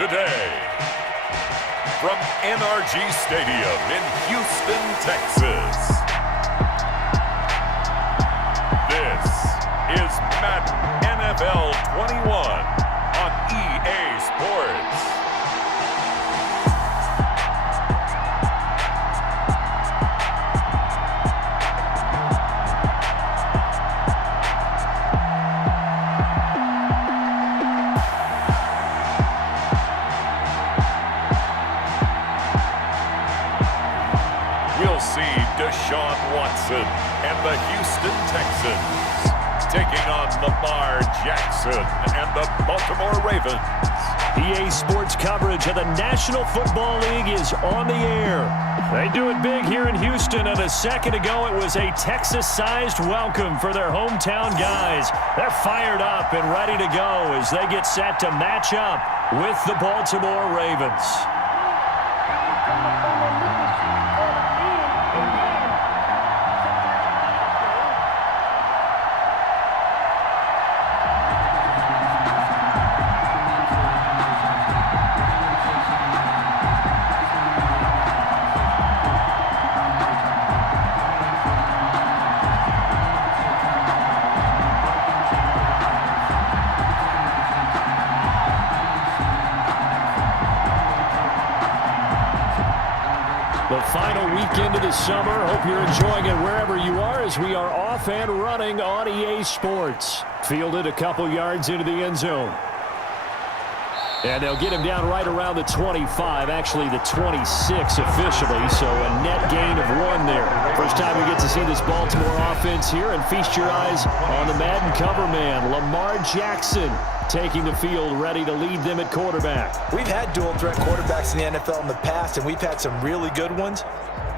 today. From NRG Stadium in Houston, Texas. This is Madden NFL 21 on EA Sports. We'll see Deshaun and the Houston Texans taking on Lamar Jackson and the Baltimore Ravens. EA Sports coverage of the National Football League is on the air. They do it big here in Houston, and a second ago it was a Texas-sized welcome for their hometown guys. They're fired up and ready to go as they get set to match up with the Baltimore Ravens. The final weekend of the summer. Hope you're enjoying it wherever you are as we are off and running on EA Sports. Fielded a couple yards into the end zone. And they'll get him down right around the 25, actually the 26 officially, so a net gain of 1 there. First time we get to see this Baltimore offense here, and feast your eyes on the Madden cover man, Lamar Jackson, taking the field, ready to lead them at quarterback. We've had dual-threat quarterbacks in the NFL in the past, and we've had some really good ones,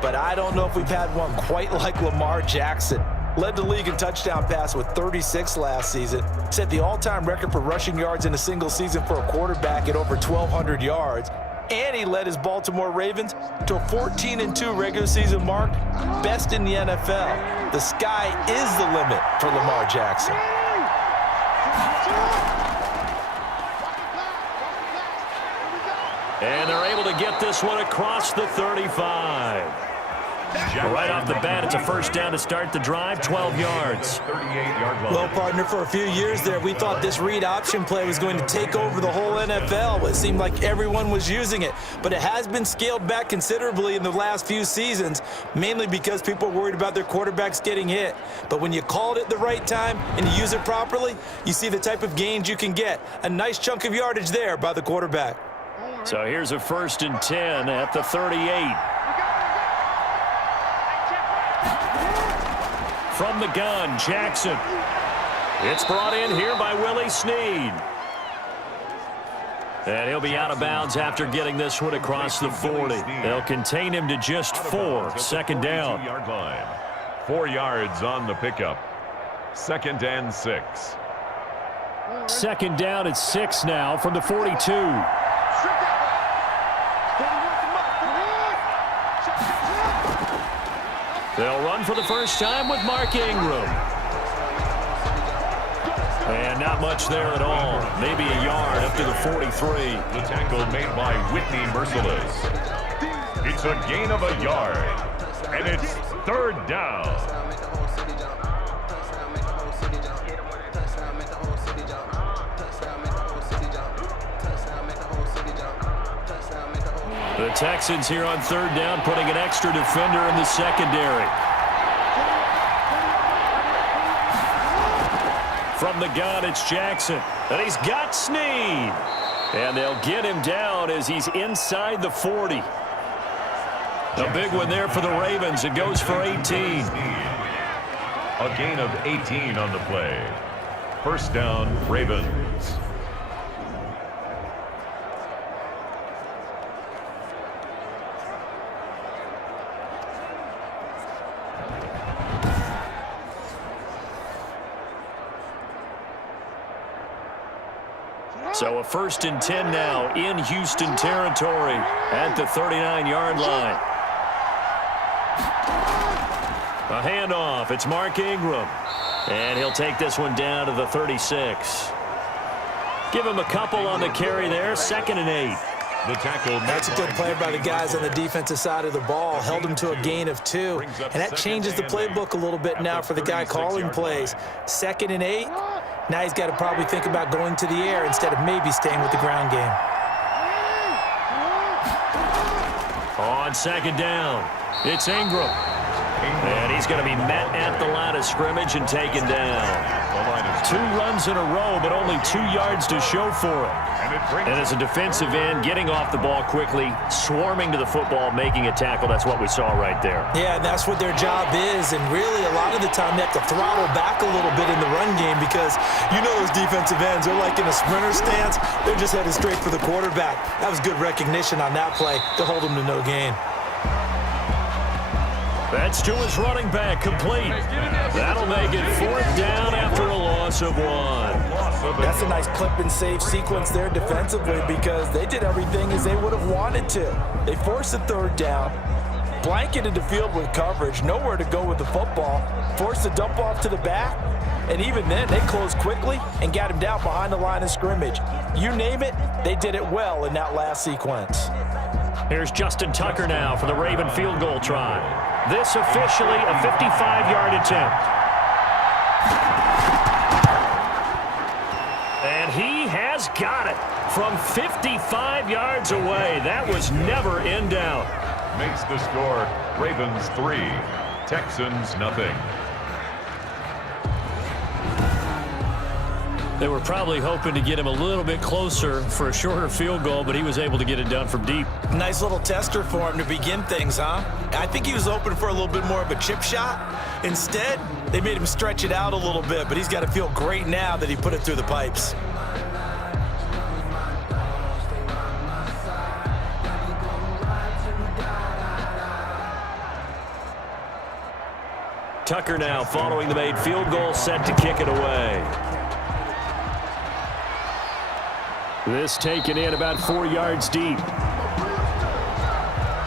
but I don't know if we've had one quite like Lamar Jackson. Led the league in touchdown pass with 36 last season. Set the all-time record for rushing yards in a single season for a quarterback at over 1,200 yards. And he led his Baltimore Ravens to a 14-2 regular season mark, best in the NFL. The sky is the limit for Lamar Jackson. And they're able to get this one across the 35. Right off the bat, it's a first down to start the drive, 12 yards. Well, partner, for a few years there, we thought this read option play was going to take over the whole NFL. It seemed like everyone was using it, but it has been scaled back considerably in the last few seasons, mainly because people are worried about their quarterbacks getting hit. But when you call it at the right time and you use it properly, you see the type of gains you can get. A nice chunk of yardage there by the quarterback. So here's a 1st and 10 at the 38. From the gun, Jackson. It's brought in here by Willie Snead. And he'll be out of bounds after getting this one across the 40. They'll contain him to just 4. 2nd down. 4 yards on the pickup. 2nd and 6. 2nd down at 6 now from the 42. They'll run for the first time with Mark Ingram. And not much there at all. Maybe a yard up to the 43. The tackle made by Whitney Merciless. It's a gain of a yard. And it's 3rd down. The Texans here on 3rd down, putting an extra defender in the secondary. From the gun, it's Jackson. And he's got Snead. And they'll get him down as he's inside the 40. A big one there for the Ravens. It goes for 18. A gain of 18 on the play. 1st down, Ravens. So a 1st and 10 now in Houston territory at the 39-yard line. A handoff. It's Mark Ingram. And he'll take this one down to the 36. Give him a couple on the carry there. 2nd and 8. The tackle. That's a good play by the guys on the defensive side of the ball. Held him to a gain of 2. And that changes the playbook a little bit now for the guy calling plays. 2nd and 8. Now he's got to probably think about going to the air instead of maybe staying with the ground game. On 2nd down, it's Ingram. And he's going to be met at the line of scrimmage and taken down. 2 runs in a row, but only 2 yards to show for it. And as a defensive end, getting off the ball quickly, swarming to the football, making a tackle, that's what we saw right there. Yeah, and that's what their job is. And really, a lot of the time, they have to throttle back a little bit in the run game because you know those defensive ends, they're like in a sprinter stance. They're just headed straight for the quarterback. That was good recognition on that play to hold him to no gain. That's to his running back, complete. That'll make it 4th down after a loss of 1. That's a nice clip and save sequence there defensively because they did everything as they would have wanted to. They forced the 3rd down, blanketed the field with coverage, nowhere to go with the football, forced the dump off to the back, and even then they closed quickly and got him down behind the line of scrimmage. You name it, they did it well in that last sequence. Here's Justin Tucker now for the Raven field goal try. This officially a 55-yard attempt. And he has got it from 55 yards away. That was never in doubt. Makes the score Ravens 3, Texans nothing. They were probably hoping to get him a little bit closer for a shorter field goal, but he was able to get it done from deep. Nice little tester for him to begin things, huh? I think he was open for a little bit more of a chip shot. Instead, they made him stretch it out a little bit, but he's got to feel great now that he put it through the pipes. Tucker now following the made field goal, set to kick it away. This taken in about 4 yards deep.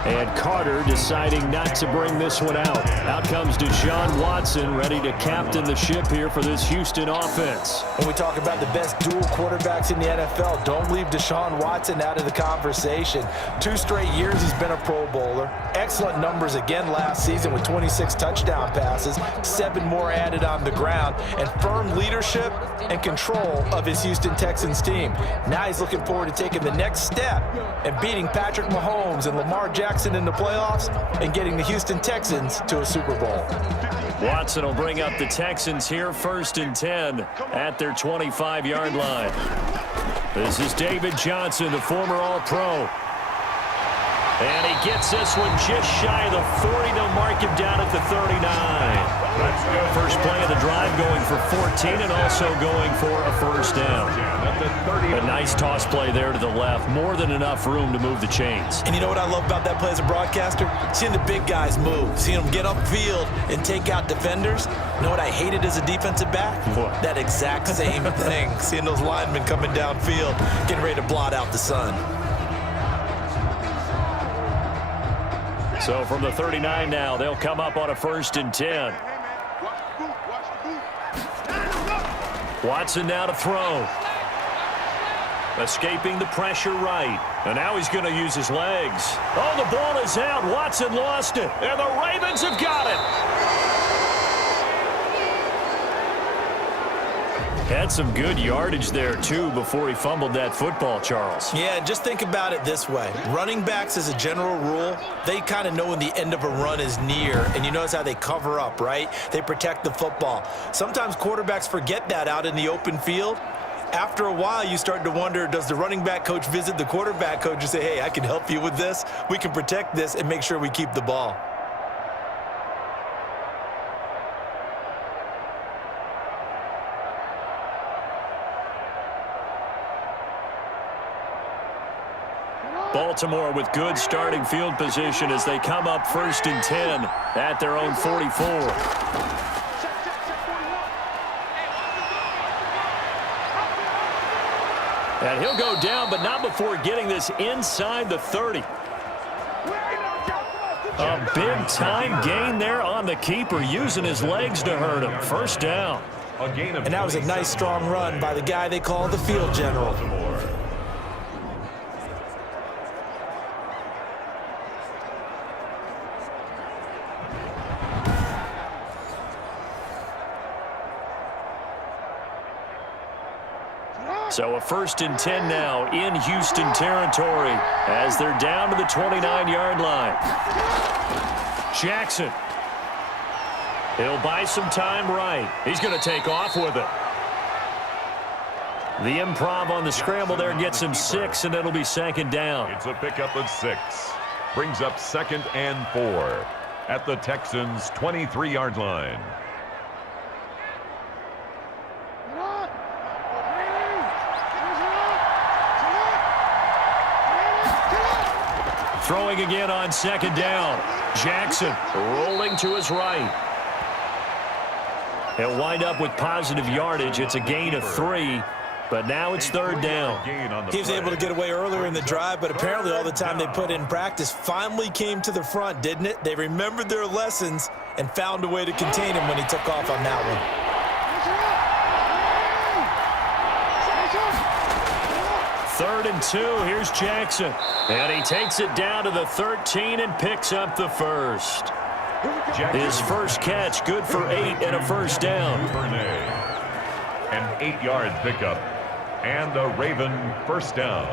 And Carter deciding not to bring this one out. Out comes Deshaun Watson, ready to captain the ship here for this Houston offense. When we talk about the best dual quarterbacks in the NFL, don't leave Deshaun Watson out of the conversation. 2 straight years he's been a Pro Bowler. Excellent numbers again last season with 26 touchdown passes, 7 more added on the ground, and firm leadership and control of his Houston Texans team. Now he's looking forward to taking the next step and beating Patrick Mahomes and Lamar Jackson in the playoffs and getting the Houston Texans to a Super Bowl. Watson will bring up the Texans here, 1st and 10 at their 25-yard line. This is David Johnson, the former All-Pro. And he gets this one just shy of the 40. They'll mark him down at the 39. First play of the drive going for 14 and also going for a 1st down. A nice toss play there to the left. More than enough room to move the chains. And you know what I love about that play as a broadcaster? Seeing the big guys move. Seeing them get upfield and take out defenders. You know what I hated as a defensive back? What? That exact same thing. Seeing those linemen coming downfield, getting ready to blot out the sun. So from the 39 now, they'll come up on a 1st and 10. Watson now to throw. Escaping the pressure right. And now he's going to use his legs. Oh, the ball is out. Watson lost it. And the Ravens have got it. Had some good yardage there, too, before he fumbled that football, Charles. Yeah, just think about it this way. Running backs, as a general rule, they kind of know when the end of a run is near, and you notice how they cover up, right? They protect the football. Sometimes quarterbacks forget that out in the open field. After a while, you start to wonder, does the running back coach visit the quarterback coach and say, hey, I can help you with this. We can protect this and make sure we keep the ball. Baltimore with good starting field position as they come up 1st and 10 at their own 44. And he'll go down, but not before getting this inside the 30. A big-time gain there on the keeper, using his legs to hurt him. 1st down. A gain of And that was a nice, strong run by the guy they call the field general. Baltimore. So a 1st and 10 now in Houston territory as they're down to the 29-yard line. Jackson. He'll buy some time right. He's going to take off with it. The improv on the scramble there gets him 6, and it'll be 2nd down. It's a pickup of 6. Brings up 2nd and 4 at the Texans' 23-yard line. Throwing again on 2nd down. Jackson rolling to his right. He'll wind up with positive yardage. It's a gain of 3, but now it's 3rd down. He was able to get away earlier in the drive, but apparently all the time they put in practice finally came to the front, didn't it? They remembered their lessons and found a way to contain him when he took off on that one. 3rd and 2. Here's Jackson. And he takes it down to the 13 and picks up the 1st. His first catch, good for 8 and a 1st down. An 8-yard pickup. And the Raven 1st down.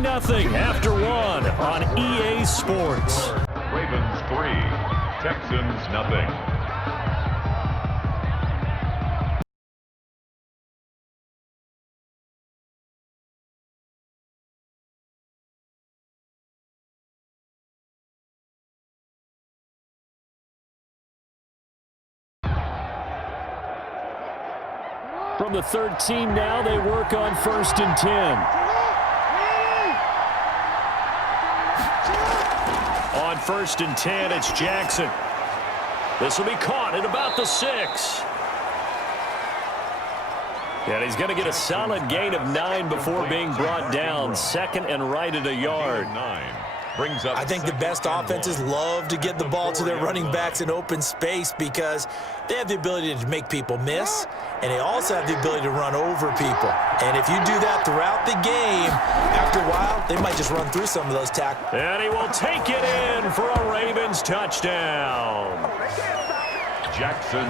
Nothing after 1 on EA Sports. Ravens 3, Texans nothing. From the 13 now, they work on 1st and 10. On 1st and 10, it's Jackson. This will be caught at about the 6. And he's going to get a solid gain of 9 before being brought down. 2nd and right at a yard. I think the best offenses love to get the ball to their running backs in open space because they have the ability to make people miss, and they also have the ability to run over people. And if you do that throughout the game, after a while, they might just run through some of those tackles. And he will take it in for a Ravens touchdown.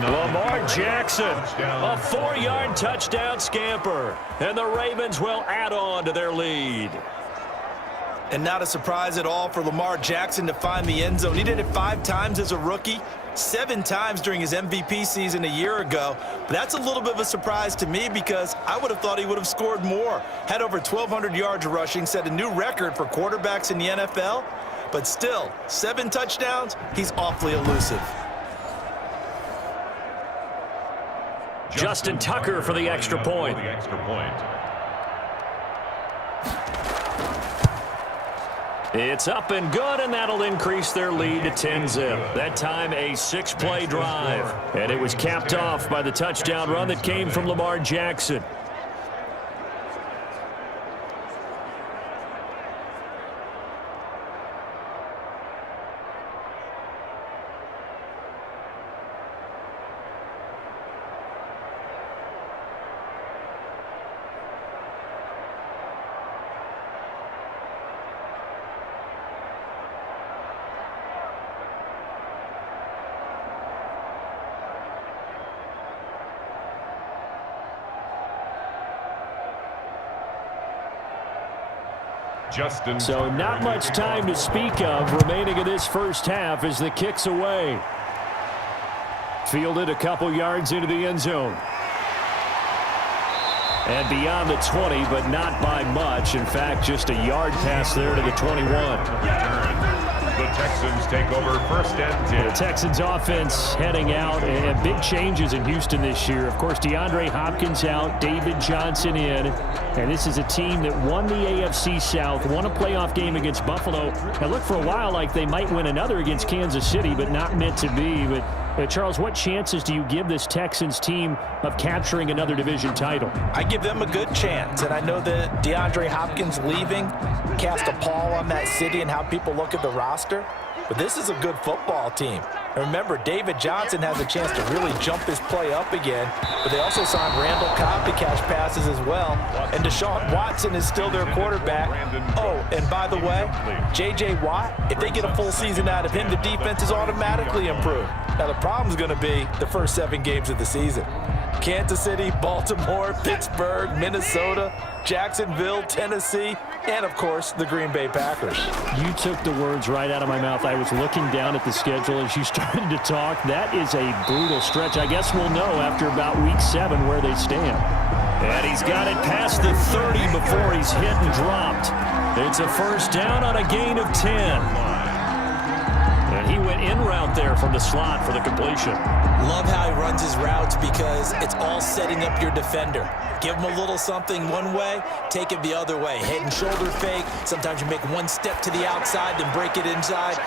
Lamar Jackson, a 4-yard touchdown scamper. And the Ravens will add on to their lead. And not a surprise at all for Lamar Jackson to find the end zone. He did it 5 times as a rookie, 7 times during his MVP season a year ago. But that's a little bit of a surprise to me because I would have thought he would have scored more. Had over 1,200 yards rushing, set a new record for quarterbacks in the NFL. But still, 7 touchdowns, he's awfully elusive. Justin Tucker for the extra point. It's up and good, and that'll increase their lead to 10-zip. That time a 6-play drive. And it was capped off by the touchdown run that came from Lamar Jackson. So not much time to speak of remaining in this first half as the kick's away. Fielded a couple yards into the end zone. And beyond the 20, but not by much. In fact, just a yard pass there to the 21. The Texans take over first and 10. The Texans offense heading out, and big changes in Houston this year. Of course, DeAndre Hopkins out, David Johnson in, and this is a team that won the AFC South, won a playoff game against Buffalo, and looked for a while like they might win another against Kansas City, but not meant to be. But Charles, what chances do you give this Texans team of capturing another division title? I give them a good chance, and I know that DeAndre Hopkins leaving cast a pall on that city and how people look at the roster, but this is a good football team. And remember, David Johnson has a chance to really jump his play up again, but they also signed Randall Cobb to catch passes as well, and Deshaun Watson is still their quarterback. Oh, and by the way, J.J. Watt, if they get a full season out of him, the defense is automatically improved. Now, the problem's going to be the first 7 games of the season. Kansas City, Baltimore, Pittsburgh, Minnesota, Jacksonville, Tennessee, and, of course, the Green Bay Packers. You took the words right out of my mouth. I was looking down at the schedule as you started to talk. That is a brutal stretch. I guess we'll know after about week 7 where they stand. And he's got it past the 30 before he's hit and dropped. It's a first down on a gain of 10. And he went in route there from the slot for the completion. Love how he runs his routes because it's all setting up your defender. Give him a little something one way, take it the other way. Head and shoulder fake. Sometimes you make one step to the outside, then break it inside.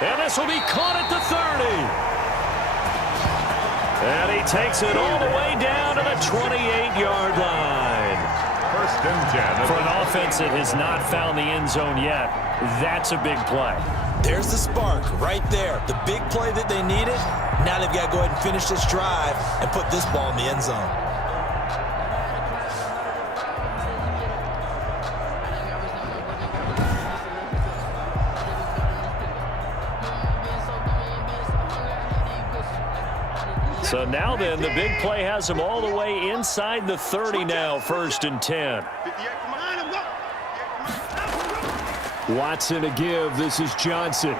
And this will be caught at the 30. And he takes it all the way down to the 28-yard line. First and 10. For an offense that has not found the end zone yet, that's a big play. There's the spark right there. The big play that they needed. Now they've got to go ahead and finish this drive and put this ball in the end zone. So now then, the big play has them all the way inside the 30 now, first and 10. Watson to give. This is Johnson.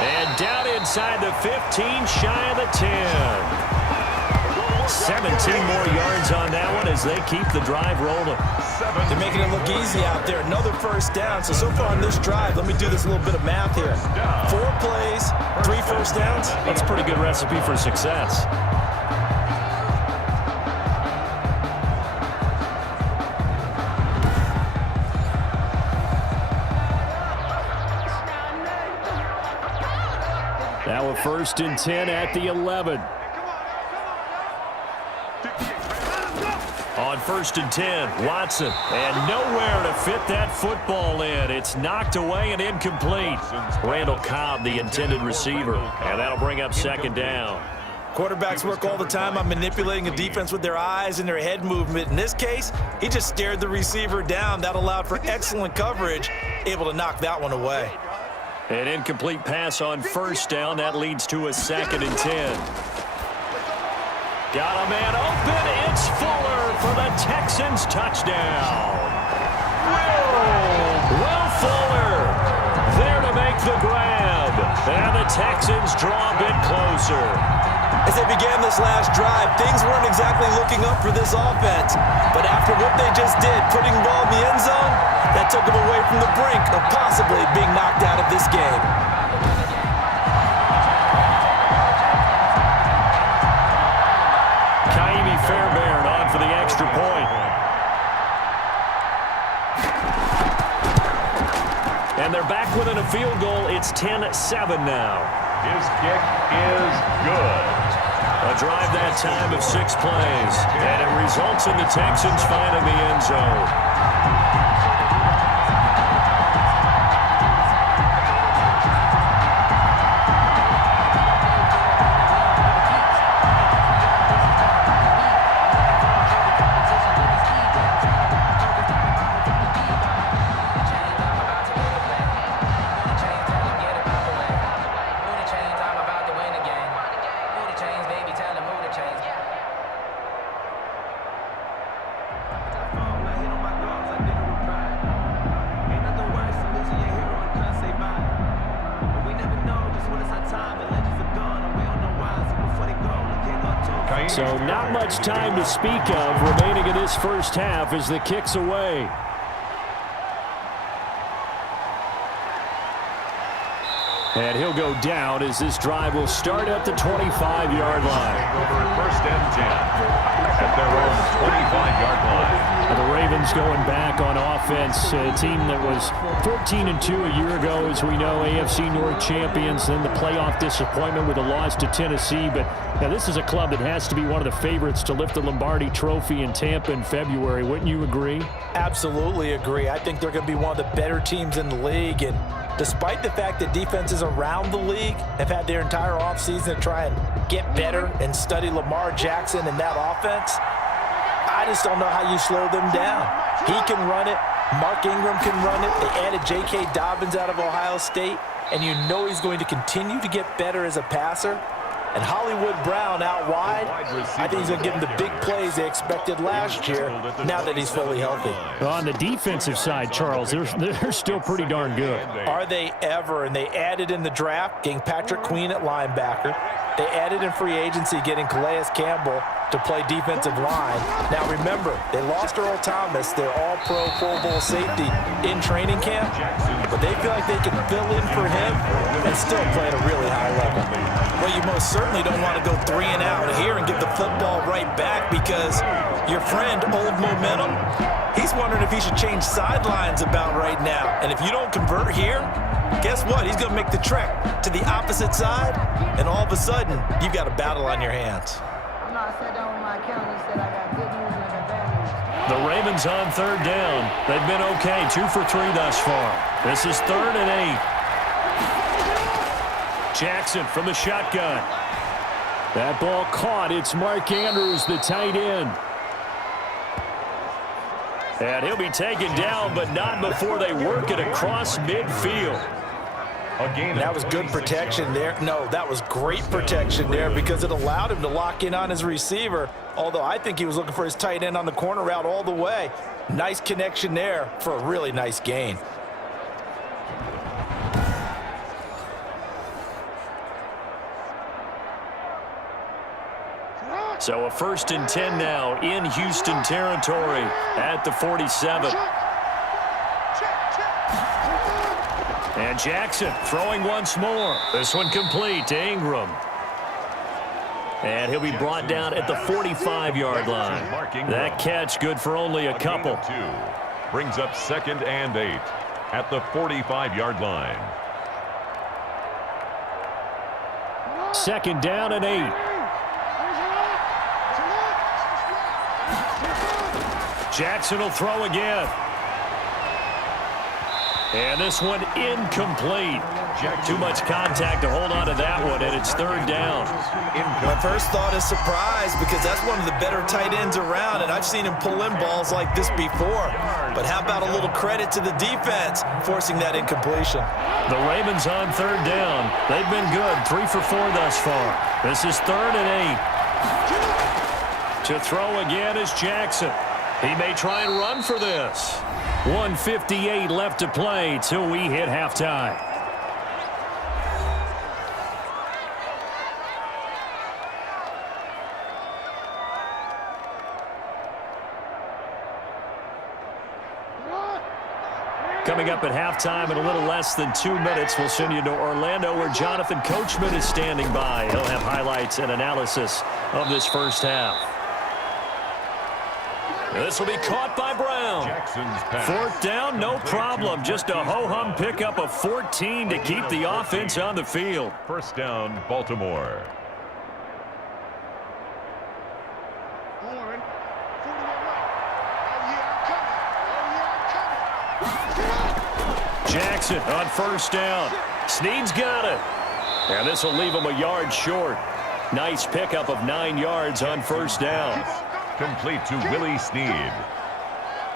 And down inside the 15, shy of the 10. 17 more yards on that one as they keep the drive rolling. They're making it look easy out there. Another first down. So far on this drive, let me do this little bit of math here. 4 plays, 3 first downs. That's a pretty good recipe for success. Now a first and 10 at the 11. On first and 10, Watson, and nowhere to fit that football in. It's knocked away and incomplete. Randall Cobb, the intended receiver, and that'll bring up second down. Quarterbacks work all the time on manipulating a defense with their eyes and their head movement. In this case, he just stared the receiver down. That allowed for excellent coverage, able to knock that one away. An incomplete pass on first down. That leads to a second and 10. Got a man open. It's Fuller for the Texans touchdown. Will Fuller there to make the grab. And the Texans draw a bit closer. As they began this last drive, things weren't exactly looking up for this offense. But after what they just did, putting the ball in the end zone, that took them away from the brink of possibly being knocked out of this game. Fairbairn on for the extra point. And they're back within a field goal. It's 10-7 now. His kick is good. A drive that time of 6 plays. And it results in the Texans finding the end zone. So not much time to speak of remaining in this first half as the kick's away. And he'll go down as this drive will start at the 25-yard line. Over first and 10 at their own 25-yard line. The Ravens going back on offense, a team that was 14-2 a year ago, as we know, AFC North champions, then the playoff disappointment with a loss to Tennessee. But now this is a club that has to be one of the favorites to lift the Lombardi Trophy in Tampa in February. Wouldn't you agree? Absolutely agree. I think they're going to be one of the better teams in the league. And despite the fact that defenses around the league have had their entire offseason to try and get better and study Lamar Jackson and that offense, I just don't know how you slow them down. He can run it. Mark Ingram can run it. They added J.K. Dobbins out of Ohio State, and you know he's going to continue to get better as a passer. And Hollywood Brown out wide, I think he's going to give them the big plays they expected last year now that he's fully healthy. Well, on the defensive side, Charles, they're still pretty darn good. Are they ever? And they added in the draft, getting Patrick Queen at linebacker. They added in free agency, getting Calais Campbell to play defensive line. Now remember, they lost Earl Thomas, their all-pro Pro Bowl safety, in training camp, but they feel like they can fill in for him and still play at a really high level. Well, you most certainly don't want to go 3 and out here and give the football right back, because your friend, Old Momentum, he's wondering if he should change sidelines about right now. And if you don't convert here, guess what? He's going to make the trek to the opposite side, and all of a sudden, you've got a battle on your hands. I sat down with my accountant and said I got good news and I got bad news. The Ravens on third down. They've been okay, 2 for 3 thus far. This is 3rd and 8. Jackson from the shotgun. That ball caught. It's Mark Andrews, the tight end. And he'll be taken down, but not before they work it across midfield. That was good protection there. No, that was great protection there, because it allowed him to lock in on his receiver, although I think he was looking for his tight end on the corner route all the way. Nice connection there for a really nice gain. So a 1st and 10 now in Houston territory at the 47. And Jackson throwing once more. This one complete to Ingram. And he'll be brought down at the 45-yard line. That catch good for only a couple. Brings up 2nd and 8 at the 45-yard line. 2nd down and 8. Jackson will throw again. And this one incomplete. Too much contact to hold on to that one, and it's 3rd down. My first thought is surprise, because that's one of the better tight ends around, and I've seen him pull in balls like this before. But how about a little credit to the defense forcing that incompletion? The Ravens on 3rd down. They've been good, 3 for 4 thus far. This is 3rd and 8. To throw again is Jackson. He may try and run for this. 1:58 left to play till we hit halftime. Coming up at halftime in a little less than 2 minutes, we'll send you to Orlando, where Jonathan Coachman is standing by. He'll have highlights and analysis of this first half. This will be caught by Brown. 4th down, no problem. Just a ho-hum pickup of 14 to keep the offense on the field. 1st down, Baltimore. Jackson on 1st down. Snead's got it. And this will leave him a yard short. Nice pickup of 9 yards on 1st down. Complete to Willie Snead.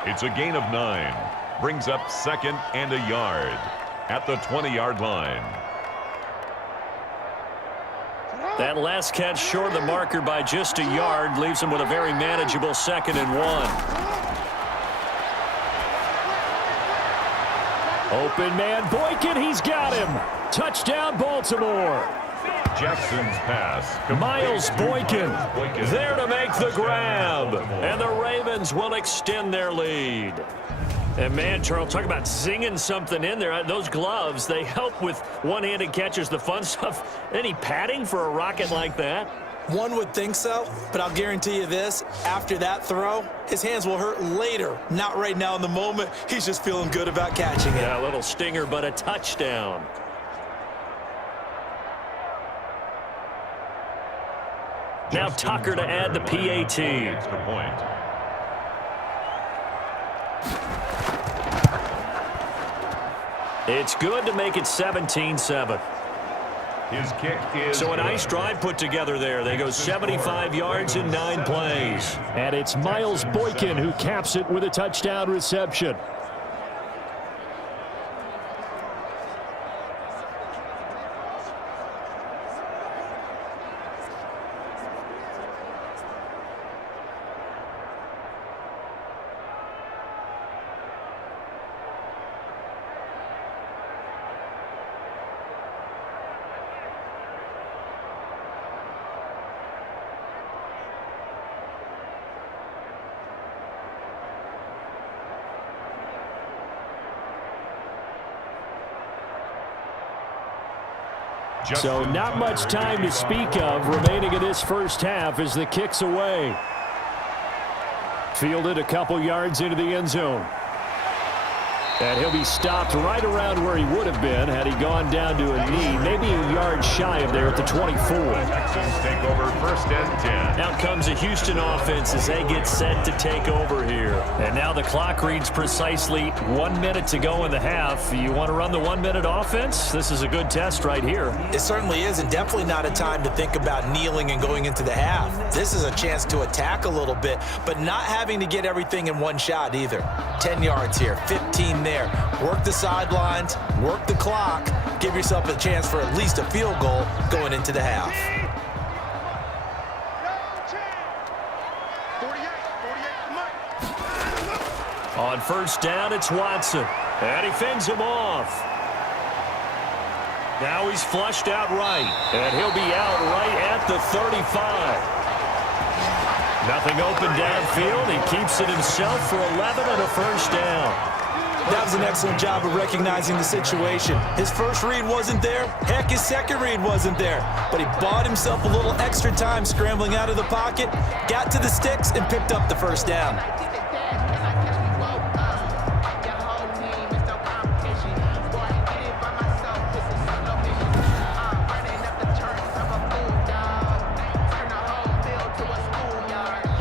It's a gain of 9. Brings up 2nd and a yard at the 20-yard line. That last catch short of the marker by just a yard leaves him with a very manageable 2nd and 1. Open man, Boykin, he's got him. Touchdown, Baltimore. Jackson's pass. Miles Boykin there to make the grab. And the Ravens will extend their lead. And man, Charles, talk about zinging something in there. Those gloves, they help with one-handed catches, the fun stuff. Any padding for a rocket like that? One would think so, but I'll guarantee you this. After that throw, his hands will hurt later. Not right now in the moment. He's just feeling good about catching it. Yeah, a little stinger, but a touchdown. Now Tucker to add the PAT. Extra point. It's good to make it 17-7. His kick is So a nice drive put together there. They go 75 yards in 9 plays. And it's Miles Boykin who caps it with a touchdown reception. So not much time to speak of remaining in this first half as the kick's away. Fielded a couple yards into the end zone. And he'll be stopped right around where he would have been had he gone down to a knee, maybe a yard shy of there at the 24. Texans take over 1st and 10. Now comes a Houston offense as they get set to take over here. And now the clock reads precisely 1 minute to go in the half. You want to run the 1 minute offense? This is a good test right here. It certainly is, and definitely not a time to think about kneeling and going into the half. This is a chance to attack a little bit, but not having to get everything in one shot either. 10 yards here, 15 there. Work the sidelines, work the clock, give yourself a chance for at least a field goal going into the half. On 1st down, it's Watson. And he fends him off. Now he's flushed out right. And he'll be out right at the 35. Nothing open downfield. He keeps it himself for 11 and a 1st down. That was an excellent job of recognizing the situation. His first read wasn't there. Heck, his second read wasn't there. But he bought himself a little extra time scrambling out of the pocket, got to the sticks, and picked up the 1st down.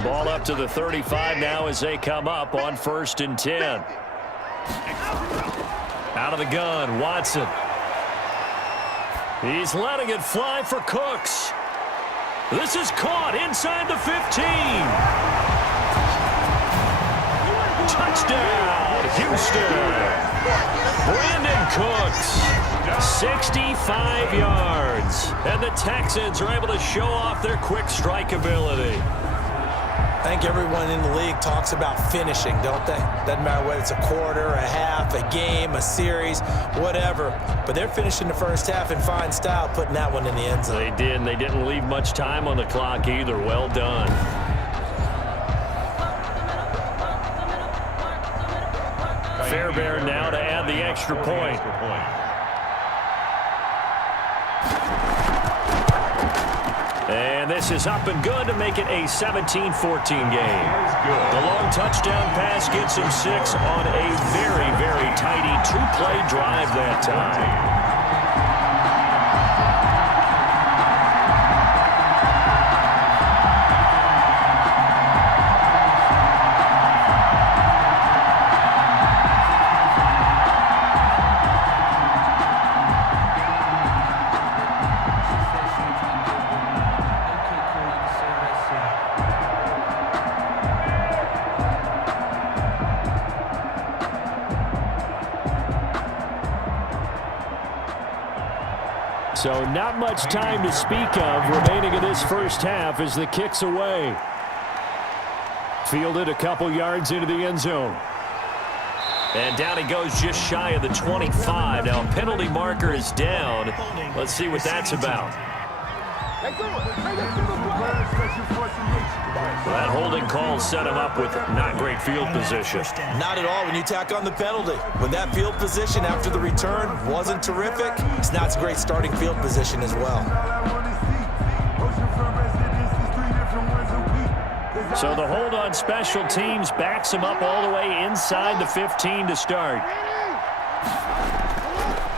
Ball up to the 35 now as they come up on 1st and 10. Out of the gun, Watson. He's letting it fly for Cooks. This is caught inside the 15. Touchdown, Houston. Brandin Cooks, 65 yards. And the Texans are able to show off their quick strike ability. I think everyone in the league talks about finishing, don't they? Doesn't matter whether it's a quarter, a half, a game, a series, whatever. But they're finishing the first half in fine style, putting that one in the end zone. They did, and they didn't leave much time on the clock either. Well done. Fairbairn now to add the extra point. And this is up and good to make it a 17-14 game. The long touchdown pass gets him 6 on a very, very tidy 2-play drive that time. So not much time to speak of remaining in this first half as the kick's away. Fielded a couple yards into the end zone. And down he goes just shy of the 25. Now a penalty marker is down. Let's see what that's about. That holding call set him up with not great field position. Not at all when you tack on the penalty. When that field position after the return wasn't terrific, it's not a great starting field position as well. So the hold on special teams backs him up all the way inside the 15 to start.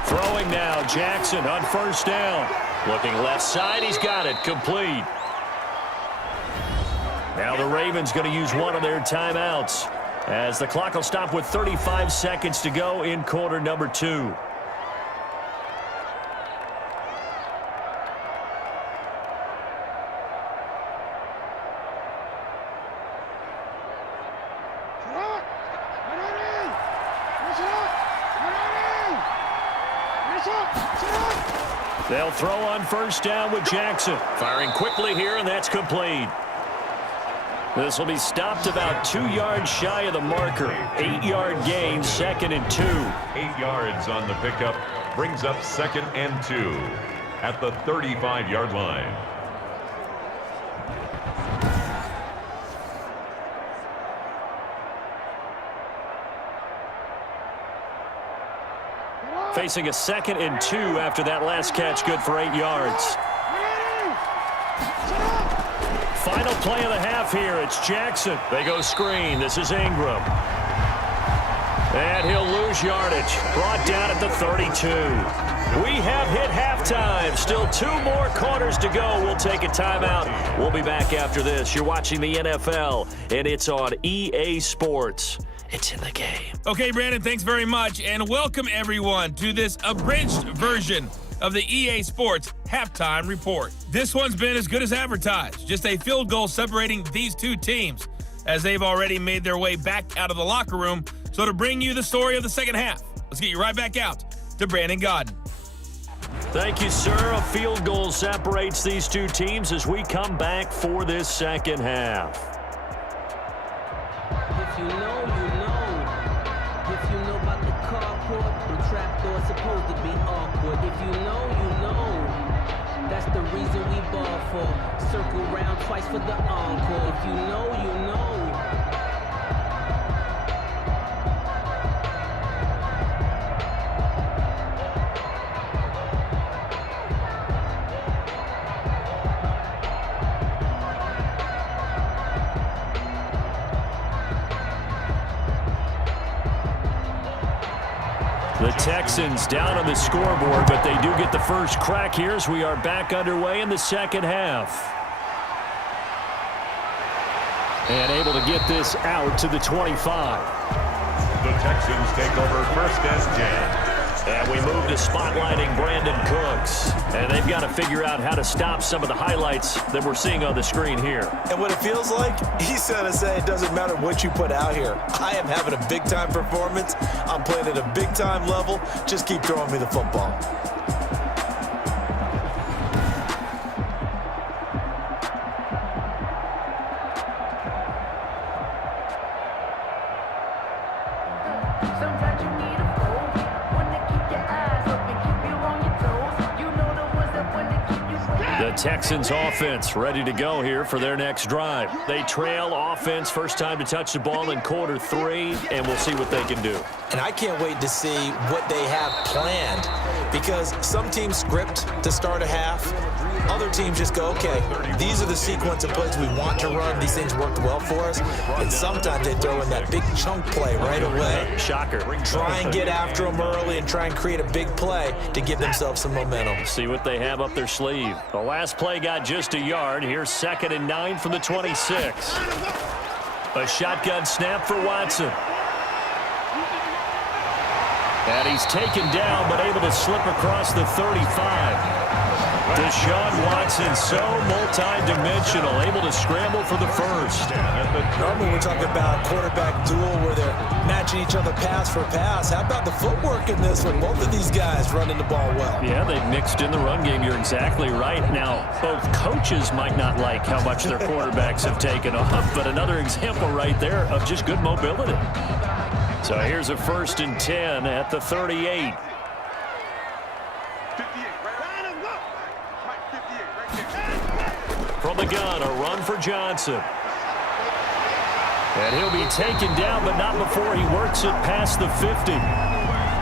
Throwing now, Jackson on first down. Looking left side, he's got it, complete. Now the Ravens going to use one of their timeouts as the clock will stop with 35 seconds to go in quarter number 2. They'll throw on first down with Jackson. Firing quickly here, and that's complete. This will be stopped about 2 yards shy of the marker. 8-yard gain, 2nd and 2. 8 yards on the pickup brings up 2nd and 2 at the 35-yard line. Facing a 2nd and 2 after that last catch, good for 8 yards. Final play of the half here. It's Jackson. They go screen. This is Ingram. And he'll lose yardage. Brought down at the 32. We have hit halftime. Still 2 more quarters to go. We'll take a timeout. We'll be back after this. You're watching the NFL, and it's on EA Sports. It's in the game. Okay, Brandon, thanks very much, and welcome everyone to this abridged version of the EA Sports Halftime Report. This one's been as good as advertised. Just a field goal separating these two teams as they've already made their way back out of the locker room. So to bring you the story of the second half, let's get you right back out to Brandin Gaudin. Thank you, sir. A field goal separates these two teams as we come back for this second half. If you know, you know. If you know about the carport, the trapdoor's supposed to be awkward. If you know, you know. That's the reason we ball for. Circle round twice for the encore. If you know, you know. The Texans down on the scoreboard, but they do get the first crack here as we are back underway in the second half. And able to get this out to the 25. The Texans take over 1st and 10. And we move to spotlighting Brandin Cooks. And they've got to figure out how to stop some of the highlights that we're seeing on the screen here. And what it feels like, he's going to say it doesn't matter what you put out here. I am having a big-time performance. I'm playing at a big-time level. Just keep throwing me the football. Sometimes you need a fold, one to keep your eyes open, keep you on your toes. You know the ones that want to keep you The Texans offense ready to go here for their next drive. They trail offense, first time to touch the ball in quarter 3, and we'll see what they can do. And I can't wait to see what they have planned, because some teams script to start a half. Other teams just go, okay, these are the sequence of plays we want to run. These things worked well for us. And sometimes they throw in that big chunk play right away. Shocker. Try and get after them early and try and create a big play to give themselves some momentum. See what they have up their sleeve. The last play got just a yard. Here's 2nd and 9 from the 26. A shotgun snap for Watson. And he's taken down, but able to slip across the 35. Deshaun Watson, so multi-dimensional, able to scramble for the first. Normally we're talking about quarterback duel where they're matching each other pass for pass. How about the footwork in this one? Both of these guys running the ball well. Yeah, they've mixed in the run game. You're exactly right. Now, both coaches might not like how much their quarterbacks have taken off, but another example right there of just good mobility. So here's a 1st and 10 at the 38. From the gun, a run for Johnson. And he'll be taken down, but not before he works it past the 50.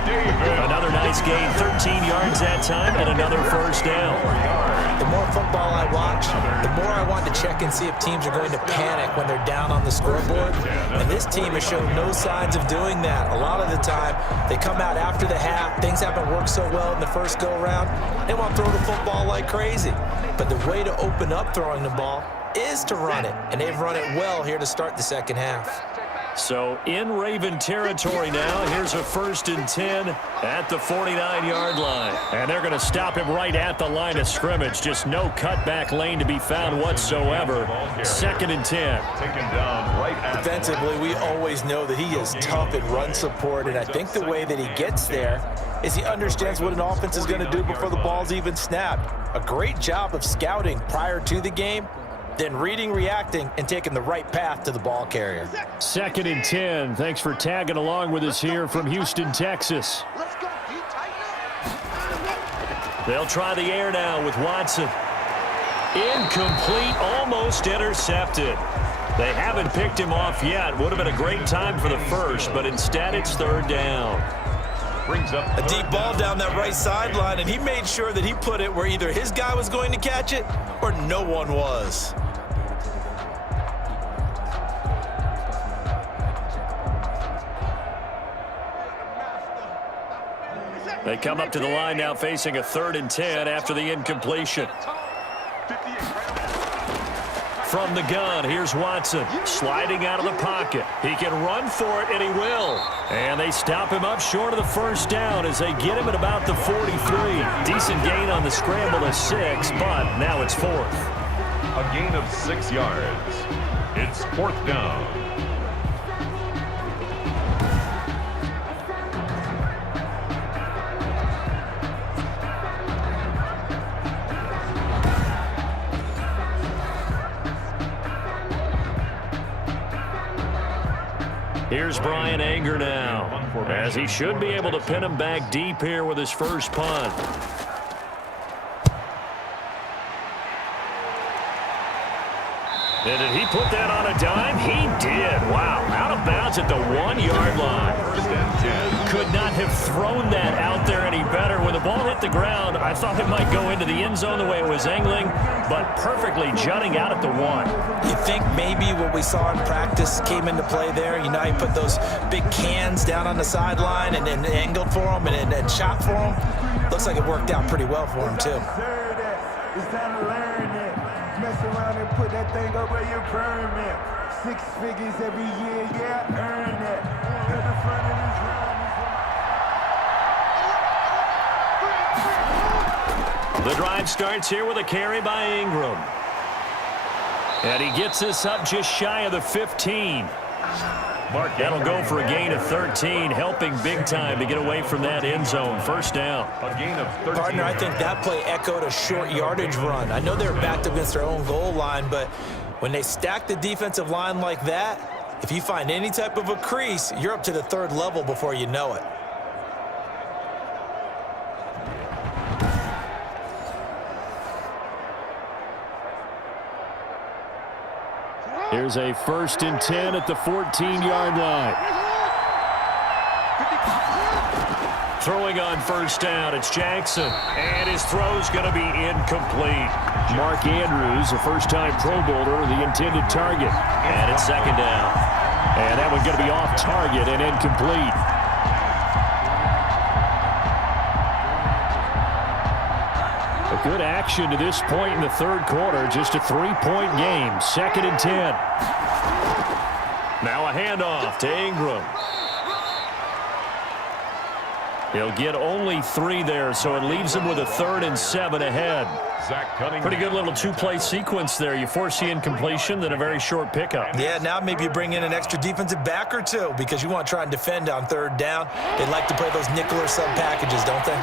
Another nice gain, 13 yards that time, and another first down. The more football I watch, the more I want to check and see if teams are going to panic when they're down on the scoreboard. And this team has shown no signs of doing that. A lot of the time, they come out after the half. Things haven't worked so well in the first go-around. They want to throw the football like crazy. But the way to open up throwing the ball is to run it. And they've run it well here to start the second half. So in Raven territory now, here's a 1st and 10 at the 49-yard line. And they're going to stop him right at the line of scrimmage. Just no cutback lane to be found whatsoever. 2nd and 10. Defensively, we always know that he is tough in run support, and I think the way that he gets there is he understands what an offense is going to do before the ball's even snapped. A great job of scouting prior to the game, then reading, reacting, and taking the right path to the ball carrier. 2nd and 10. Thanks for tagging along with us here from Houston, Texas. They'll try the air now with Watson. Incomplete, almost intercepted. They haven't picked him off yet. Would have been a great time for the first, but instead it's 3rd down. Brings up a deep ball down that right sideline, and he made sure that he put it where either his guy was going to catch it or no one was. They come up to the line now facing a 3rd and 10 after the incompletion. From the gun, here's Watson sliding out of the pocket. He can run for it, and he will. And they stop him up short of the first down as they get him at about the 43. Decent gain on the scramble to 6, but now it's 4th. A gain of 6 yards. It's 4th down. Here's Brian Anger now, as he should be able to pin him back deep here with his first punt. And did he put that on a dime? He did. Wow. Out of bounds at the 1-yard line. Could not have thrown that out there any better. When the ball hit the ground, I thought it might go into the end zone the way it was angling, but perfectly jutting out at the 1. You think maybe what we saw in practice came into play there? You know, he put those big cans down on the sideline and angled for him and shot for him. Looks like it worked out pretty well for him, too. It's time to learn it. Mess around and put that thing over your permit. 6 figures every year, yeah, earn it. At the front of this run. The drive starts here with a carry by Ingram. And he gets this up just shy of the 15. That'll go for a gain of 13, helping big time to get away from that end zone. First down. A gain of 13. Partner, I think that play echoed a short yardage run. I know they were backed up against their own goal line, but when they stack the defensive line like that, if you find any type of a crease, you're up to the 3rd level before you know it. Here's a 1st and 10 at the 14-yard line. Throwing on first down, it's Jackson. And his throw's going to be incomplete. Mark Andrews, a first-time Pro Bowler, the intended target. And it's 2nd down. And that one's going to be off target and incomplete. A good action to this point in the 3rd quarter. Just a 3-point game. 2nd and 10. Now a handoff to Ingram. He'll get only 3 there, so it leaves him with a 3rd and 7 ahead. Pretty good little 2-play sequence there. You force the incompletion, then a very short pickup. Yeah, now maybe you bring in an extra defensive back or 2 because you want to try and defend on 3rd down. They like to play those nickel or sub packages, don't they?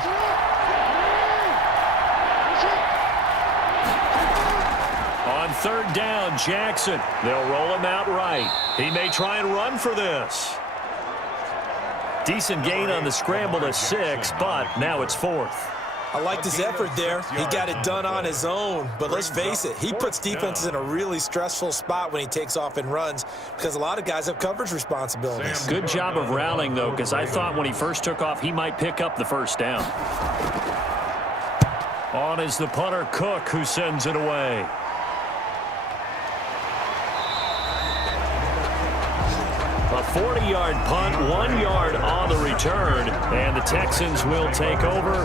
On 3rd down, Jackson. They'll roll him out right. He may try and run for this. Decent gain on the scramble to 6, but now it's 4th. I liked his effort there. He got it done on his own. But let's face it, he puts defenses in a really stressful spot when he takes off and runs because a lot of guys have coverage responsibilities. Good job of rallying, though, because I thought when he first took off, he might pick up the first down. On is the punter, Cook, who sends it away. A 40-yard punt, 1 yard on the return, and the Texans will take over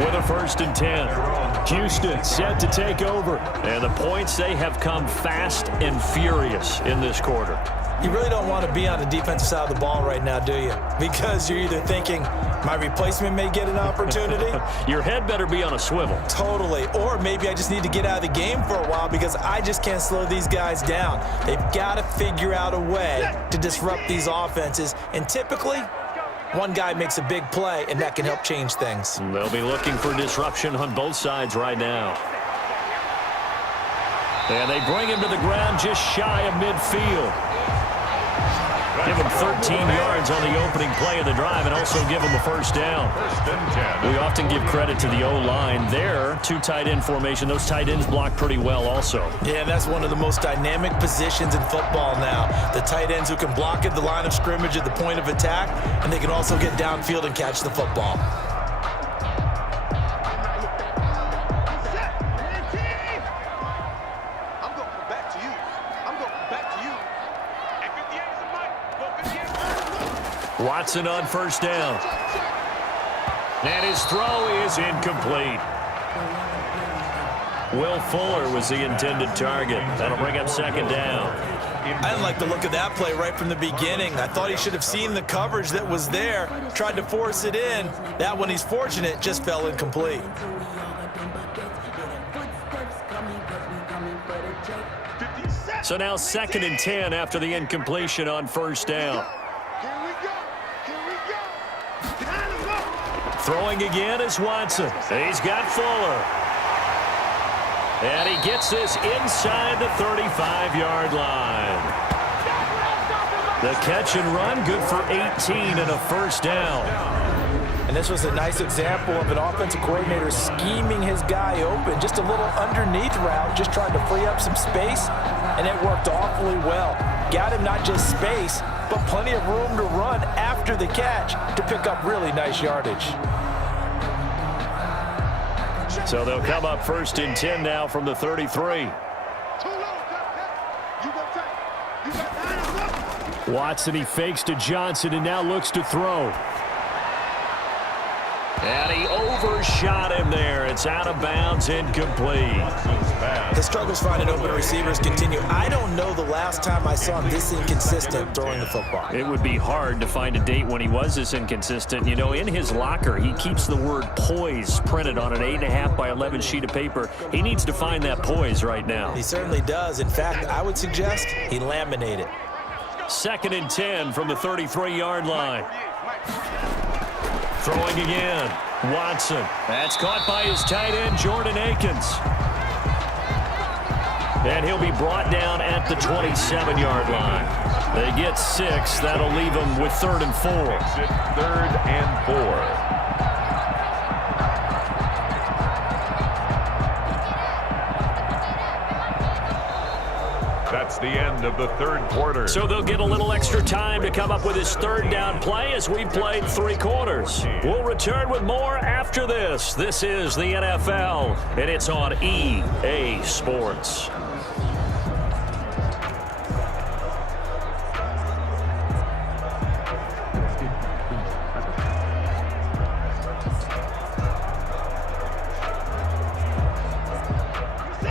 with a 1st and 10. Houston set to take over, and the points, they have come fast and furious in this quarter. You really don't want to be on the defensive side of the ball right now, do you? Because you're either thinking, my replacement may get an opportunity. Your head better be on a swivel. Totally. Or maybe I just need to get out of the game for a while because I just can't slow these guys down. They've got to figure out a way to disrupt these offenses. And typically, one guy makes a big play, and that can help change things. They'll be looking for disruption on both sides right now. And they bring him to the ground just shy of midfield. Give him 13 yards on the opening play of the drive and also give him a 1st down. We often give credit to the O-line. There, 2 tight end formation. Those tight ends block pretty well also. Yeah, that's one of the most dynamic positions in football now. The tight ends who can block at the line of scrimmage at the point of attack, and they can also get downfield and catch the football. Watson on 1st down. And his throw is incomplete. Will Fuller was the intended target. That'll bring up 2nd down. I didn't like the look of that play right from the beginning. I thought he should have seen the coverage that was there, tried to force it in. That one, he's fortunate, just fell incomplete. So now 2nd and 10 after the incompletion on 1st down. Throwing again is Watson. He's got Fuller. And he gets this inside the 35-yard line. The catch and run, good for 18 and a 1st down. And this was a nice example of an offensive coordinator scheming his guy open. Just a little underneath route, just trying to free up some space, and it worked awfully well. Got him not just space, but plenty of room to run after the catch to pick up really nice yardage. So they'll come up 1st and 10 now from the 33. Watson, he fakes to Johnson and now looks to throw. And he overshot him there. It's out of bounds, incomplete. The struggles finding open receivers continue. I don't know the last time I saw him this inconsistent throwing the football. It would be hard to find a date when he was this inconsistent. You know, in his locker, he keeps the word poise printed on an 8.5 by 11 sheet of paper. He needs to find that poise right now. He certainly does. In fact, I would suggest he laminate it. 2nd and 10 from the 33-yard line. Throwing again. Watson. That's caught by his tight end, Jordan Akins. And he'll be brought down at the 27-yard line. They get 6. That'll leave them with 3rd and 4. 3rd and 4. That's the end of the 3rd quarter. So they'll get a little extra time to come up with his 3rd down play as we've played 3 quarters. We'll return with more after this. This is the NFL, and it's on EA Sports.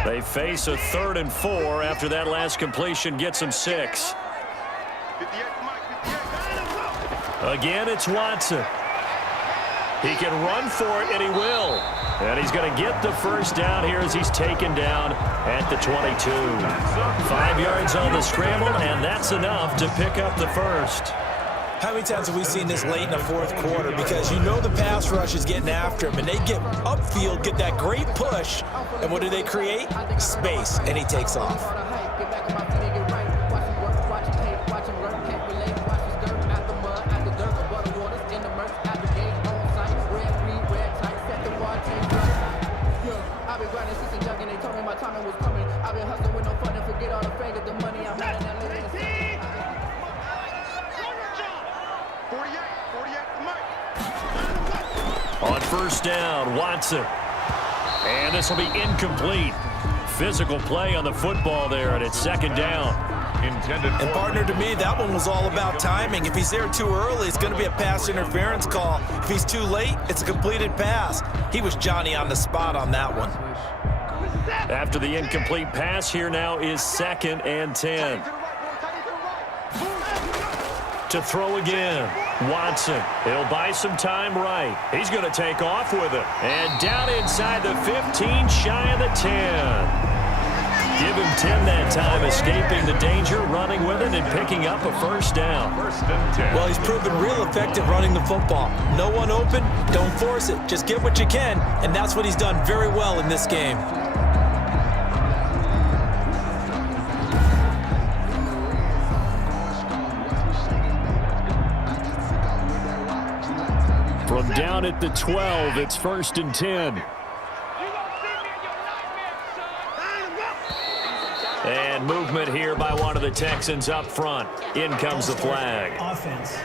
They face a 3rd and 4 after that last completion gets them 6. Again, it's Watson. He can run for it, and he will. And he's going to get the 1st down here as he's taken down at the 22. 5 yards on the scramble, and that's enough to pick up the 1st. How many times have we seen this late in the 4th quarter? Because you know the pass rush is getting after him, and they get upfield, get that great push, and what do they create? Space, and he takes off. my timing was coming. I've been hustling with no fun and forget all the fame of the money I'm having. 48, On first down, Watson. And this will be incomplete. Physical play on the football there, and it's second down. And partner, to me, that one was all about timing. If he's there too early, it's going to be a pass interference call. If he's too late, it's a completed pass. He was Johnny on the spot on that one. After the incomplete pass, here now is 2nd and 10. To throw again, Watson. He'll buy some time right. He's going to take off with it. And down inside the 15, shy of the 10. Give him 10 that time, escaping the danger, running with it, and picking up a first down. Well, he's proven real effective running the football. No one open, don't force it. Just get what you can, and that's what he's done very well in this game. From down at the 12, it's 1st and 10. And movement here by one of the Texans up front. In comes the flag. Offense.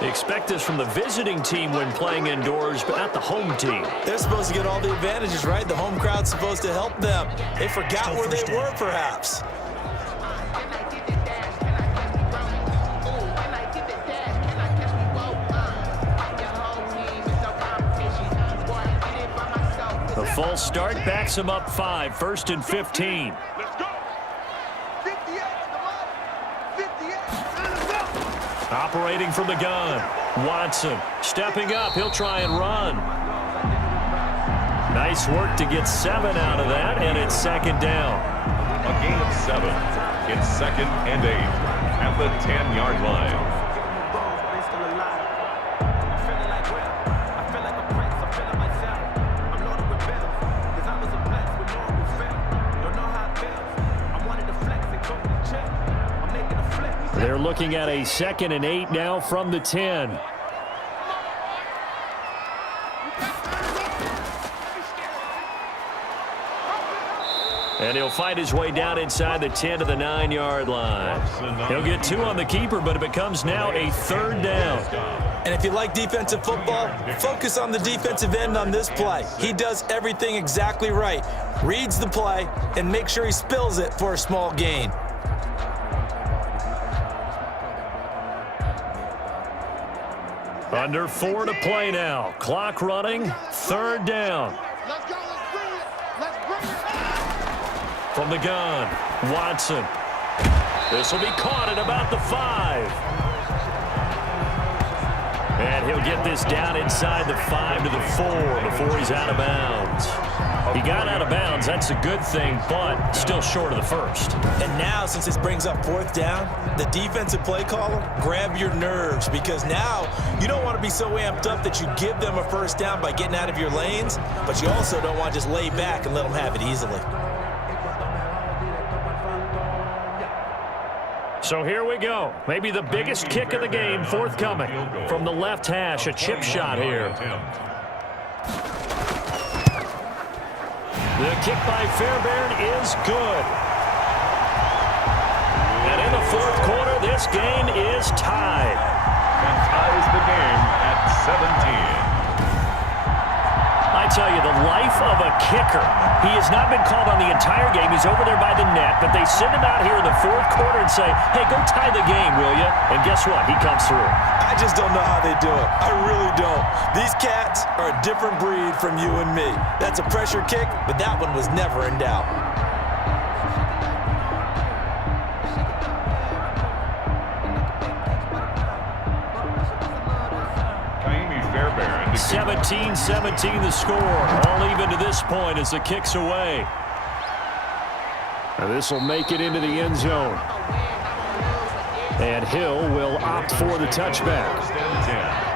Expect this from the visiting team when playing indoors, but not the home team. They're supposed to get all the advantages, right? The home crowd's supposed to help them. They forgot where they were, perhaps. The false start backs him up 5, 1st and 15. let's go. 58, Operating from the gun, Watson stepping up. He'll try and run. Nice work to get 7 out of that, and it's 2nd down. A gain of 7. It's 2nd and 8 at the 10-yard line. They're looking at a 2nd and 8 now from the 10. And he'll fight his way down inside the 10 to the 9-yard line. He'll get 2 on the keeper, but it becomes now a 3rd down. And if you like defensive football, focus on the defensive end on this play. He does everything exactly right. Reads the play and makes sure he spills it for a small gain. Under 4 to play now. Clock running. 3rd down. Let's go. Let's bring it. Let's bring it. From the gun, Watson. This will be caught at about the 5. And he'll get this down inside the 5 to the 4 before he's out of bounds. He got out of bounds. That's a good thing, but still short of the 1st. And now, since this brings up 4th down, the defensive play caller, grab your nerves, because now you don't want to be so amped up that you give them a 1st down by getting out of your lanes, but you also don't want to just lay back and let them have it easily. So here we go. Maybe the biggest kick of the game forthcoming. From the left hash, a chip shot here. The kick by Fairbairn is good. And in the 4th quarter, this game is tied. And ties the game at 17. I tell you, the life of a kicker. He has not been called on the entire game. He's over there by the net, but they send him out here in the 4th quarter and say, hey, go tie the game, will you? And guess what? He comes through. I just don't know how they do it. I really don't. These cats are a different breed from you and me. That's a pressure kick, but that one was never in doubt. 17-17 the score. All even to this point as the kick's away. This will make it into the end zone. And Hill will opt for the touchback.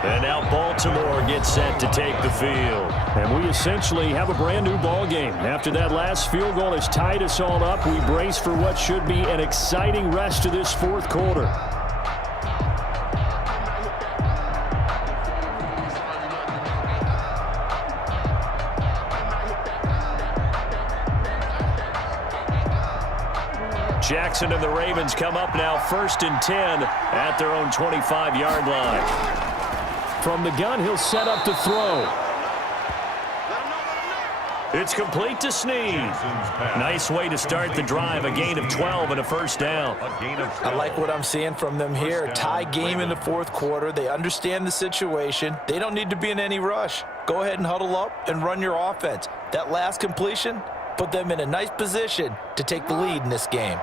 And now Baltimore gets set to take the field. And we essentially have a brand new ball game. After that last field goal has tied us all up, we brace for what should be an exciting rest of this 4th quarter. Jackson and the Ravens come up now 1st and 10 at their own 25-yard line. From the gun, he'll set up to throw. It's complete to Snead. Nice way to start the drive, a gain of 12 and a first down. I like what I'm seeing from them here. Tie game in the fourth quarter. They understand the situation. They don't need to be in any rush. Go ahead and huddle up and run your offense. That last completion put them in a nice position to take the lead in this game.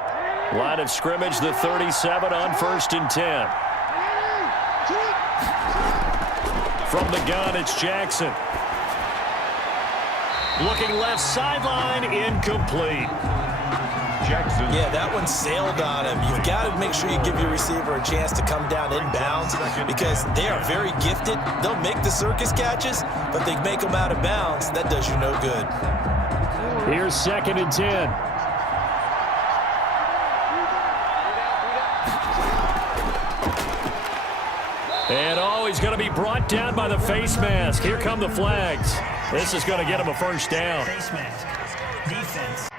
Line of scrimmage, the 37 on 1st and 10. From the gun, it's Jackson. Looking left sideline, incomplete. Jackson. Yeah, that one sailed on him. You've got to make sure you give your receiver a chance to come down inbounds because they are very gifted. They'll make the circus catches, but they make them out of bounds. That does you no good. Here's 2nd and 10. And he's going to be brought down by the face mask. Here come the flags. This is going to get him a first down. Face mask. Defense.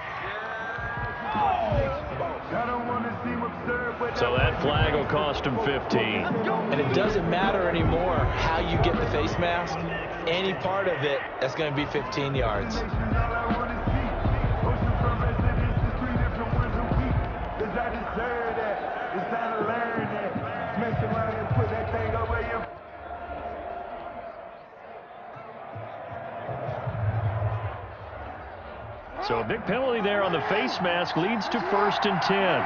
So that flag will cost him 15. And it doesn't matter anymore how you get the face mask. Any part of it, that's going to be 15 yards. So a big penalty there on the face mask leads to 1st and 10.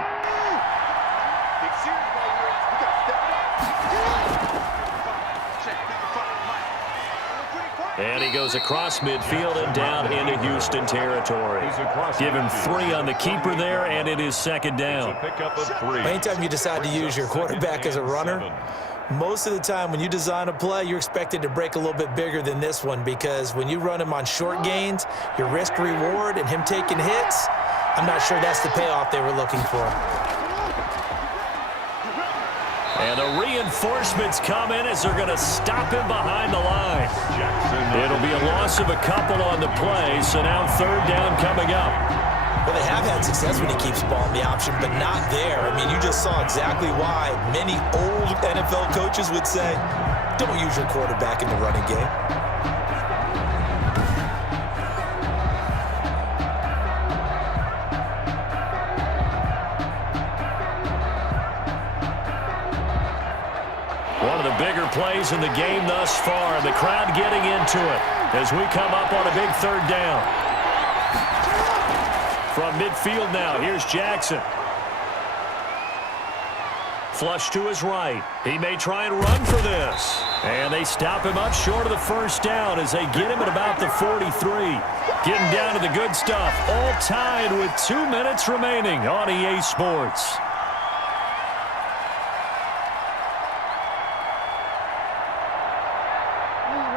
And he goes across midfield and down into Houston territory. Give him 3 on the keeper there, and it is 2nd down. Anytime you decide to use your quarterback as a runner, most of the time when you design a play, you're expected to break a little bit bigger than this one because when you run him on short gains, your risk-reward and him taking hits, I'm not sure that's the payoff they were looking for. And the reinforcements come in as they're going to stop him behind the line. It'll be a loss of a couple on the play, so now 3rd down coming up. Well, they have had success when he keeps the ball in the option, but not there. I mean, you just saw exactly why many old NFL coaches would say, don't use your quarterback in the running game. One of the bigger plays in the game thus far, and the crowd getting into it as we come up on a big 3rd down. From midfield now, here's Jackson. Flush to his right. He may try and run for this. And they stop him up short of the first down as they get him at about the 43. Getting down to the good stuff. All tied with 2 minutes remaining on EA Sports.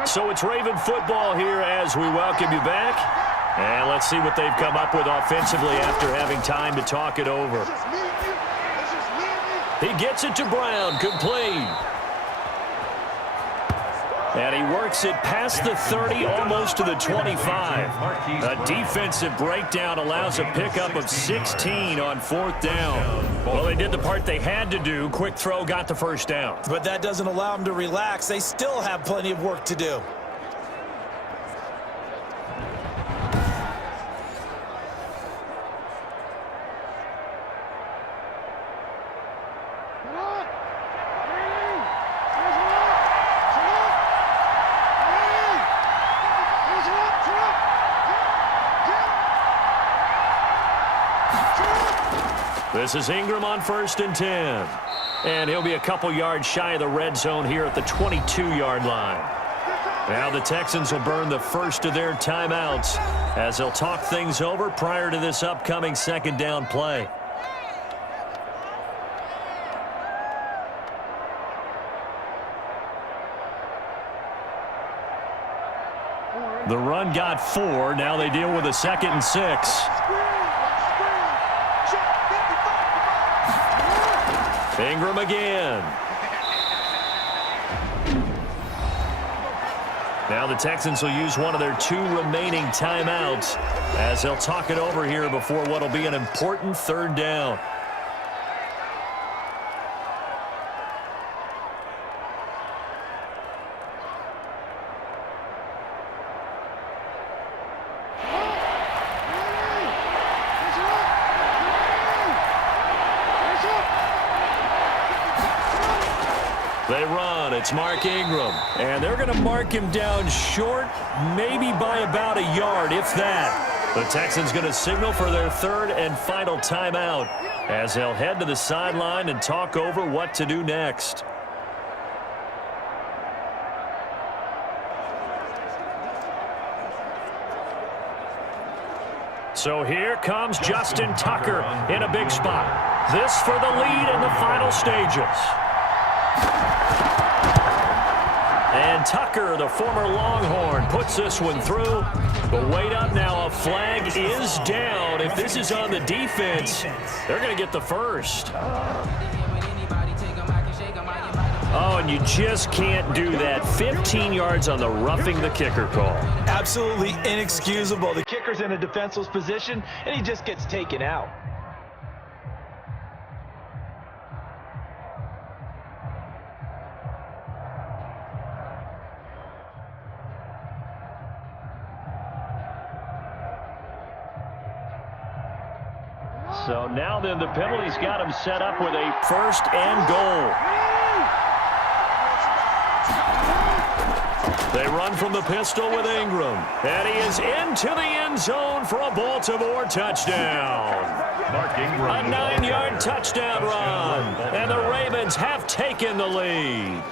So it's Raven football here as we welcome you back. And let's see what they've come up with offensively after having time to talk it over. He gets it to Brown, complete. And he works it past the 30, almost to the 25. A defensive breakdown allows a pickup of 16 on 4th down. Well, they did the part they had to do. Quick throw got the first down. But that doesn't allow them to relax. They still have plenty of work to do. This is Ingram on 1st and 10. And he'll be a couple yards shy of the red zone here at the 22-yard line. Now the Texans will burn the first of their timeouts as they'll talk things over prior to this upcoming 2nd down play. The run got 4. Now they deal with a 2nd and 6. Ingram again. Now the Texans will use one of their 2 remaining timeouts as they'll talk it over here before what will be an important 3rd down. They run. It's Mark Ingram. And they're going to mark him down short, maybe by about a yard, if that. The Texans going to signal for their 3rd and final timeout as they'll head to the sideline and talk over what to do next. So here comes Justin Tucker in a big spot. This for the lead in the final stages. And Tucker, the former Longhorn, puts this one through. But wait up now, a flag is down. If this is on the defense, they're going to get the first. Oh, and you just can't do that. 15 yards on the roughing the kicker call. Absolutely inexcusable. The kicker's in a defenseless position, and he just gets taken out. So now then the penalty's got him set up with a 1st and goal. They run from the pistol with Ingram. And he is into the end zone for a Baltimore touchdown. Mark Ingram. A 9-yard touchdown run. And the Ravens have taken the lead.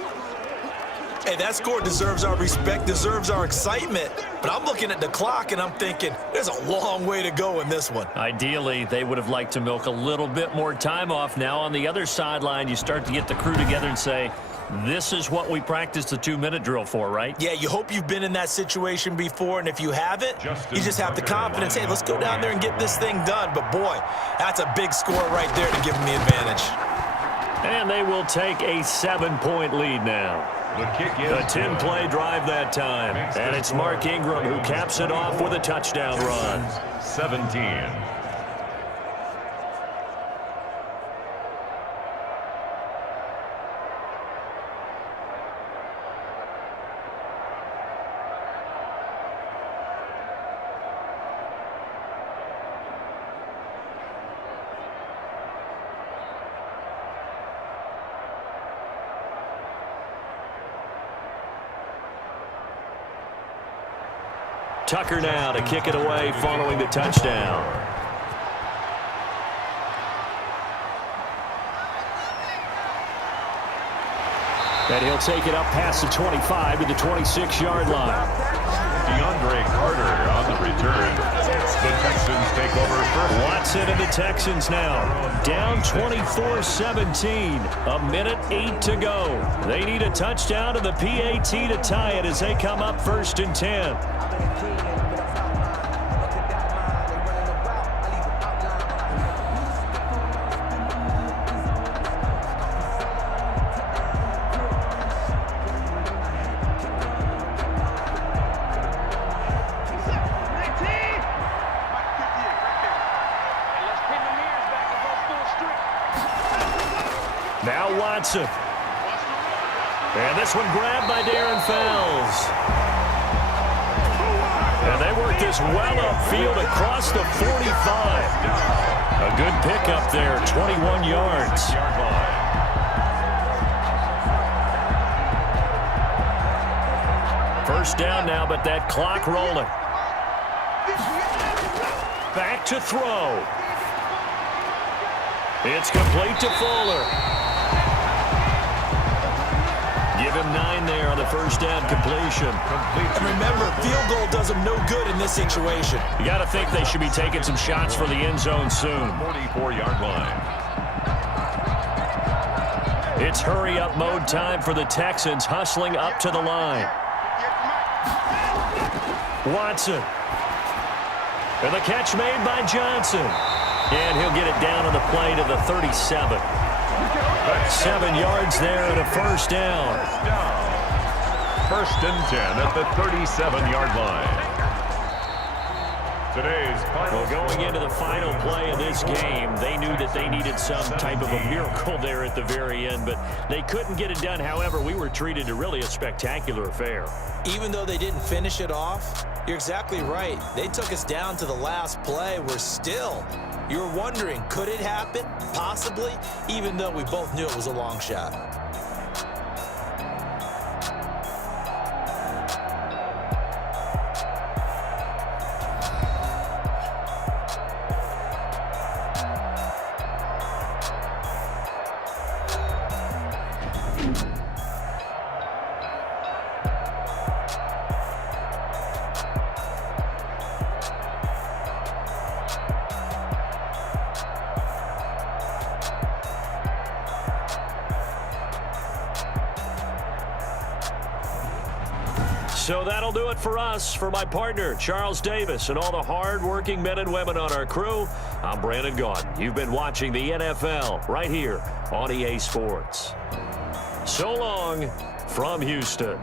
Hey, that score deserves our respect, deserves our excitement. But I'm looking at the clock, and I'm thinking there's a long way to go in this one. Ideally, they would have liked to milk a little bit more time off. Now on the other sideline, you start to get the crew together and say, this is what we practiced the 2-minute drill for, right? Yeah, you hope you've been in that situation before, and if you haven't, you just have the confidence, hey, let's go down there and get this thing done. But, boy, that's a big score right there to give them the advantage. And they will take a 7-point lead now. The kick is a 10-play drive that time. And it's Mark Ingram who caps it off with a touchdown run. 17. Tucker now to kick it away following the touchdown. And he'll take it up past the 25 to the 26-yard line. DeAndre Carter on the return. The Texans take over first. Watson and the Texans now down 24-17. 1:08 to go. They need a touchdown and the PAT to tie it as they come up 1st and 10. Now Watson. And this one grabbed by Darren Fells. And they work this well upfield across the 45. A good pickup there, 21 yards. First down now, but that clock rolling. Back to throw. It's complete to Fuller. Give him 9 there on the first down completion. And remember, field goal does them no good in this situation. You got to think they should be taking some shots for the end zone soon. 44-yard line. It's hurry-up mode time for the Texans, hustling up to the line. Watson. And the catch made by Johnson. And he'll get it down on the play to the 37. 7 yards there and a first down. 1st and 10 at the 37-yard line. Well, going into the final play of this game, they knew that they needed some type of a miracle there at the very end, but they couldn't get it done. However, we were treated to really a spectacular affair. Even though they didn't finish it off, you're exactly right. They took us down to the last play. You're wondering, could it happen? Possibly, even though we both knew it was a long shot. So that'll do it for us. For my partner, Charles Davis, and all the hard-working men and women on our crew, I'm Brandin Gaudin. You've been watching the NFL right here on EA Sports. So long from Houston.